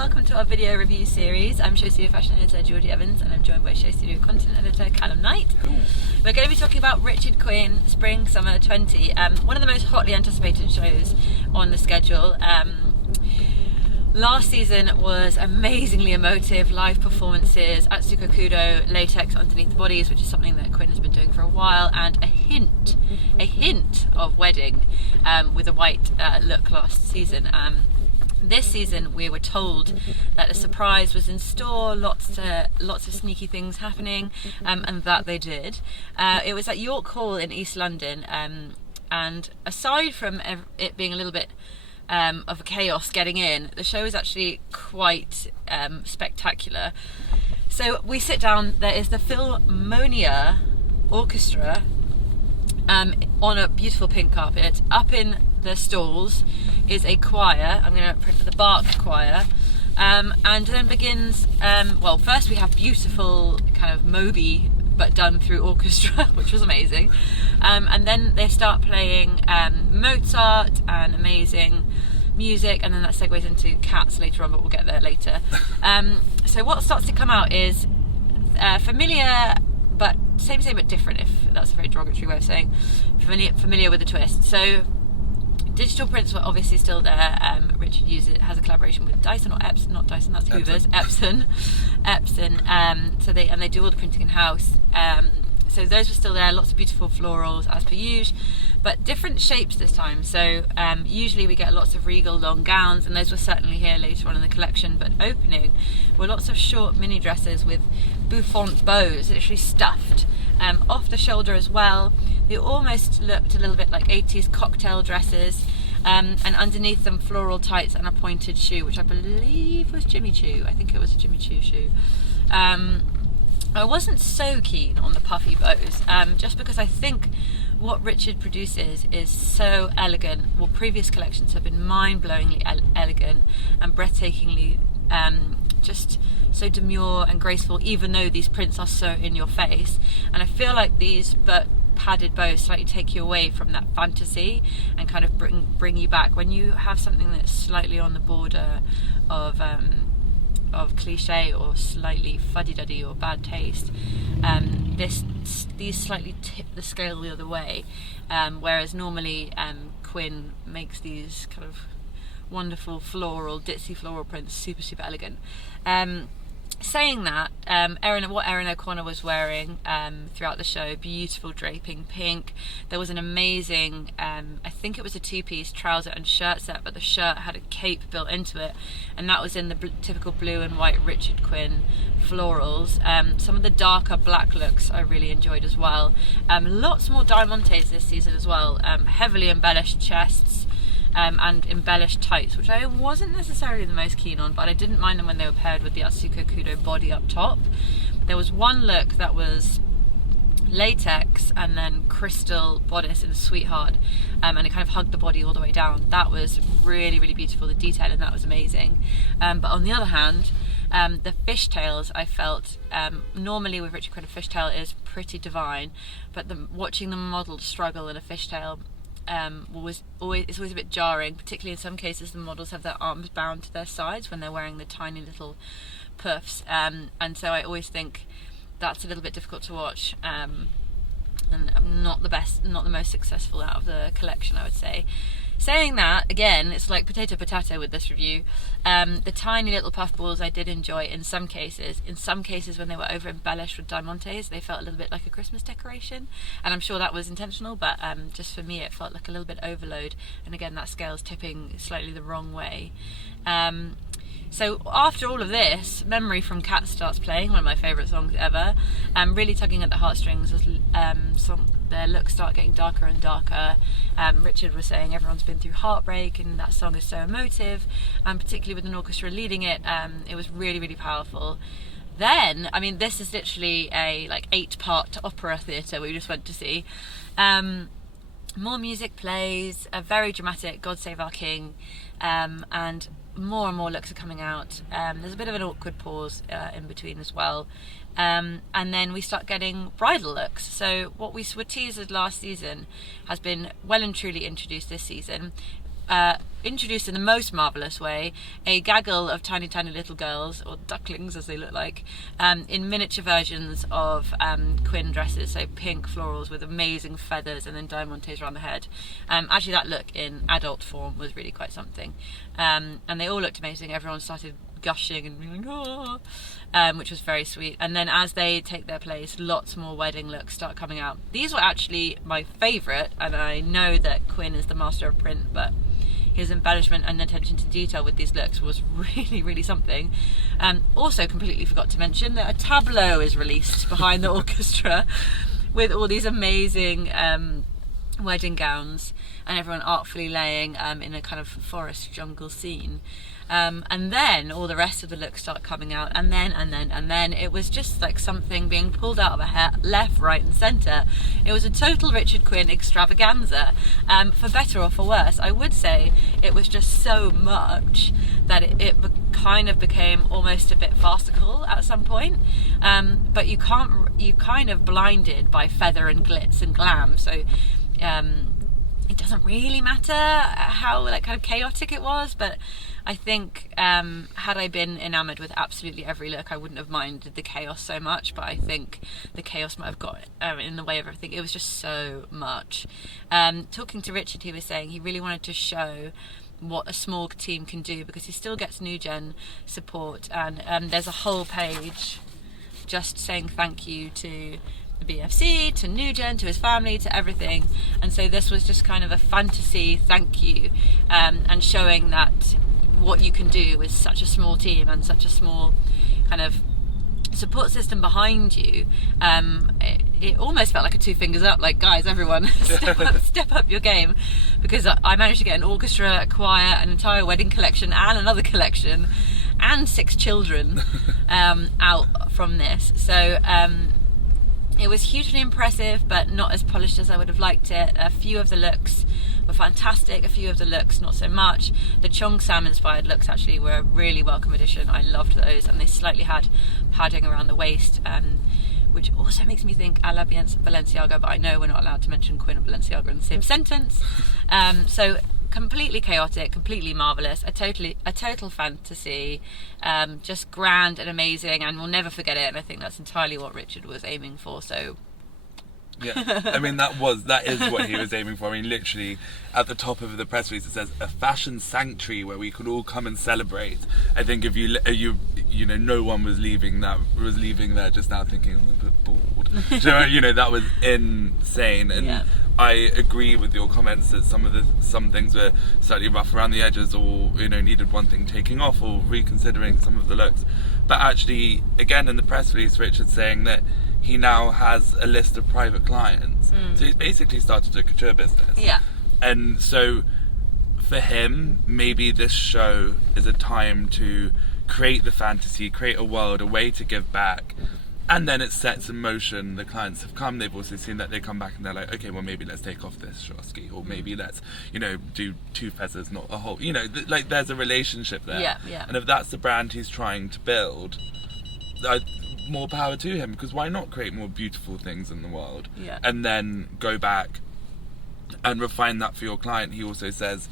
welcome to our video review series. I'm Show Studio Fashion Editor Georgina Evans and I'm joined by Show Studio Content Editor Calum Knight. We're going to be talking about Richard Quinn Spring Summer 20, one of the most hotly anticipated shows on the schedule. Last season was amazingly emotive, live performances, Atsuko Kudo, latex underneath the bodies, which is something that Quinn has been doing for a while, and a hint of wedding with a white look last season. This season we were told that a surprise was in store, lots of sneaky things happening, and that they did. It was at York Hall in East London, and aside from it being a little bit of a chaos getting in, the show is actually quite spectacular. So we sit down, there is the Philharmonia Orchestra on a beautiful pink carpet. Up in the stalls is a choir. I'm going to print the Bark Choir, and then begins, well, first we have beautiful kind of Moby but done through orchestra, which was amazing, and then they start playing Mozart and amazing music, and then that segues into Cats later on, but we'll get there later. So what starts to come out is familiar, but same but different, if that's a very derogatory way of saying familiar with a twist. So digital prints were obviously still there. Richard has a collaboration with Dyson, or Epson, not Dyson, that's Hoover's, Epson. So they do all the printing in house. So those were still there, lots of beautiful florals as per usual, but different shapes this time. So usually we get lots of regal long gowns, and those were certainly here later on in the collection, but opening were lots of short mini dresses with bouffant bows, literally stuffed, off the shoulder as well. They almost looked a little bit like 80s cocktail dresses, and underneath them floral tights and a pointed shoe, which I believe was Jimmy Choo. I think it was a Jimmy Choo shoe. I wasn't so keen on the puffy bows, just because I think what Richard produces is so elegant. Well, previous collections have been mind-blowingly elegant and breathtakingly just so demure and graceful, even though these prints are so in your face. And I feel like these padded bows slightly take you away from that fantasy and kind of bring you back when you have something that's slightly on the border of cliche or slightly fuddy-duddy or bad taste. These slightly tip the scale the other way, whereas normally Quinn makes these kind of wonderful floral, ditzy floral prints super elegant. Saying that, what Erin O'Connor was wearing throughout the show, beautiful draping pink. There was an amazing, I think it was a two-piece trouser and shirt set, but the shirt had a cape built into it, and that was in the typical blue and white Richard Quinn florals. Some of the darker black looks I really enjoyed as well. Lots more diamantes this season as well, heavily embellished chests, and embellished tights, which I wasn't necessarily the most keen on, but I didn't mind them when they were paired with the Atsuko Kudo body up top. There was one look that was latex and then crystal bodice in Sweetheart, and it kind of hugged the body all the way down. That was really beautiful. The detail in that was amazing. But on the other hand, the fishtails, I felt, normally with Richard Quinn, a fishtail is pretty divine, but watching the model struggle in a fishtail it's always a bit jarring, particularly in some cases the models have their arms bound to their sides when they're wearing the tiny little puffs, and so I always think that's a little bit difficult to watch, and not the most successful out of the collection, I would say. Saying that, again, it's like potato with this review. The tiny little puff balls I did enjoy in some cases. In some cases, when they were over embellished with diamantes, they felt a little bit like a Christmas decoration, and I'm sure that was intentional, but just for me it felt like a little bit overload, and again that scale's tipping slightly the wrong way. So after all of this, Memory from Cats starts playing, one of my favourite songs ever, really tugging at the heartstrings as their looks start getting darker and darker. Richard was saying everyone's been through heartbreak, and that song is so emotive, and particularly with an orchestra leading it, it was really powerful. Then, I mean, this is literally a 8-part opera theatre we just went to see. More music plays, a very dramatic God Save Our King, and more and more looks are coming out. There's a bit of an awkward pause in between as well, and then we start getting bridal looks. So what we were teased last season has been well and truly introduced this season. introduced in the most marvellous way a gaggle of tiny little girls, or ducklings as they look like, in miniature versions of Quinn dresses, so pink florals with amazing feathers and then diamantes around the head. Actually that look in adult form was really quite something, and they all looked amazing. Everyone started gushing and being like, oh, which was very sweet. And then as they take their place, lots more wedding looks start coming out. These were actually my favourite, and I know that Quinn is the master of print, but his embellishment and attention to detail with these looks was really something. Also completely forgot to mention that a tableau is released behind the orchestra with all these amazing wedding gowns and everyone artfully laying in a kind of forest jungle scene. And then all the rest of the looks start coming out, and then it was just like something being pulled out of a hat, left, right and centre. It was a total Richard Quinn extravaganza, for better or for worse. I would say it was just so much that it kind of became almost a bit farcical at some point, but you kind of blinded by feather and glitz and glam, so it doesn't really matter how like kind of chaotic it was, but I think had I been enamoured with absolutely every look, I wouldn't have minded the chaos so much, but I think the chaos might have got in the way of everything. It was just so much. Talking to Richard, he was saying he really wanted to show what a small team can do, because he still gets new gen support, and there's a whole page just saying thank you to the BFC, to New Gen, to his family, to everything. And so this was just kind of a fantasy thank you, and showing that what you can do with such a small team and such a small kind of support system behind you. It almost felt like a two fingers up, like, guys, everyone step up your game, because I managed to get an orchestra, a choir, an entire wedding collection and another collection and 6 children out from this. So it was hugely impressive, but not as polished as I would have liked it. A few of the looks were fantastic, a few of the looks not so much. The Cheongsam inspired looks actually were a really welcome addition. I loved those, and they slightly had padding around the waist, which also makes me think a la Balenciaga, but I know we're not allowed to mention Quinn and Balenciaga in the same sentence. So completely chaotic, completely marvellous, a total fantasy, just grand and amazing, and we'll never forget it. And I think that's entirely what Richard was aiming for. So yeah, I mean that is what he was aiming for. I mean, literally at the top of the press release it says a fashion sanctuary where we could all come and celebrate. I think if you know, no one was leaving there just now thinking, I'm a bit bored. You know, that was insane. And yeah, I agree with your comments that some things were slightly rough around the edges, or, you know, needed one thing taking off or reconsidering some of the looks. But actually, again, in the press release, Richard's saying that he now has a list of private clients. So he's basically started a couture business. Yeah. And so for him, maybe this show is a time to create the fantasy, create a world, a way to give back. And then it sets in motion. The clients have come, they've also seen that, they come back and they're like, okay, well, maybe let's take off this Swarovski, or maybe let's, you know, do 2 feathers, not a whole, you know, like there's a relationship there. Yeah, yeah. And if that's the brand he's trying to build, more power to him, because why not create more beautiful things in the world? Yeah. And then go back and refine that for your client. He also says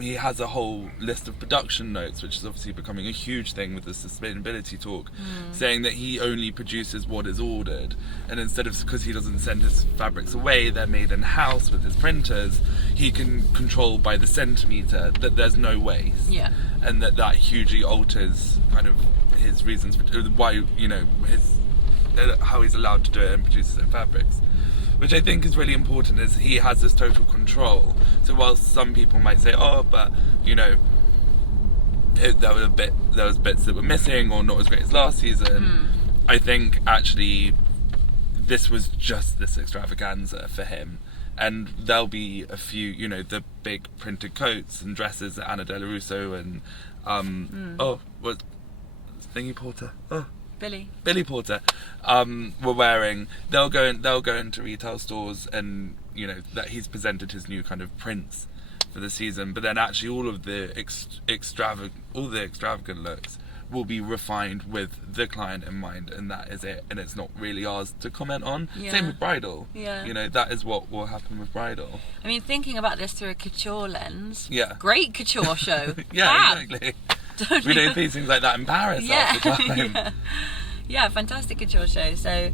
he has a whole list of production notes, which is obviously becoming a huge thing with the sustainability talk, saying that he only produces what is ordered, and instead of, because he doesn't send his fabrics away, they're made in house with his printers, he can control by the centimetre that there's no waste. Yeah. And that hugely alters kind of his reasons for why, you know, how he's allowed to do it and produce his own fabrics, which I think is really important, is he has this total control. So whilst some people might say, oh, but, you know, there was bits that were missing or not as great as last season, I think actually this was just this extravaganza for him. And there'll be a few, you know, the big printed coats and dresses that Anna Della Russo and Thingy Porter. Billy Porter were wearing. They'll go into retail stores, and, you know, that he's presented his new kind of prints for the season. But then actually all of the extravagant looks will be refined with the client in mind, and that is it, and it's not really ours to comment on. Same with bridal. You know, that is what will happen with bridal. I mean, thinking about this through a couture lens, great couture show. Exactly. We do these things like that in Paris half the time. Fantastic couture show. So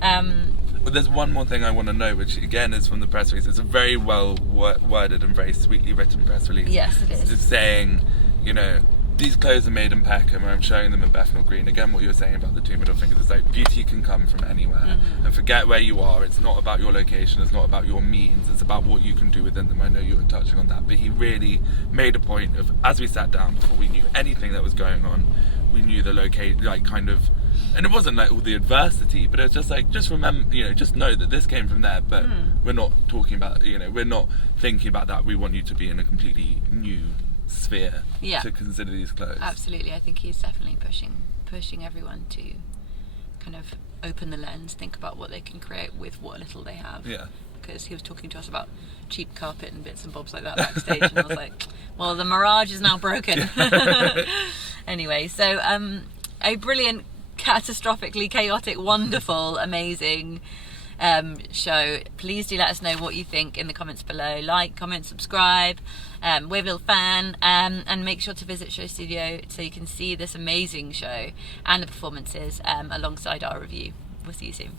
but there's one more thing I want to know, which again is from the press release. It's a very well worded and very sweetly written press release. Yes, it is. It's saying, you know, these clothes are made in Peckham, and I'm showing them in Bethnal Green. Again, what you were saying about the two middle fingers, it's like beauty can come from anywhere, and forget where you are. It's not about your location, it's not about your means, it's about what you can do within them. I know you were touching on that, but he really made a point of, as we sat down before we knew anything that was going on, we knew the location, like kind of, and it wasn't like all the adversity, but it was just like, just remember, you know, just know that this came from there, but we're not talking about, you know, we're not thinking about that. We want you to be in a completely new sphere to consider these clothes. Absolutely. I think he's definitely pushing everyone to kind of open the lens, think about what they can create with what little they have. Because he was talking to us about cheap carpet and bits and bobs like that backstage, and I was like, well, the mirage is now broken. Anyway, so a brilliant, catastrophically chaotic, wonderful, amazing show. Please do let us know what you think in the comments below. Like, comment, subscribe. We're a little fan, and make sure to visit Show Studio so you can see this amazing show and the performances alongside our review. We'll see you soon.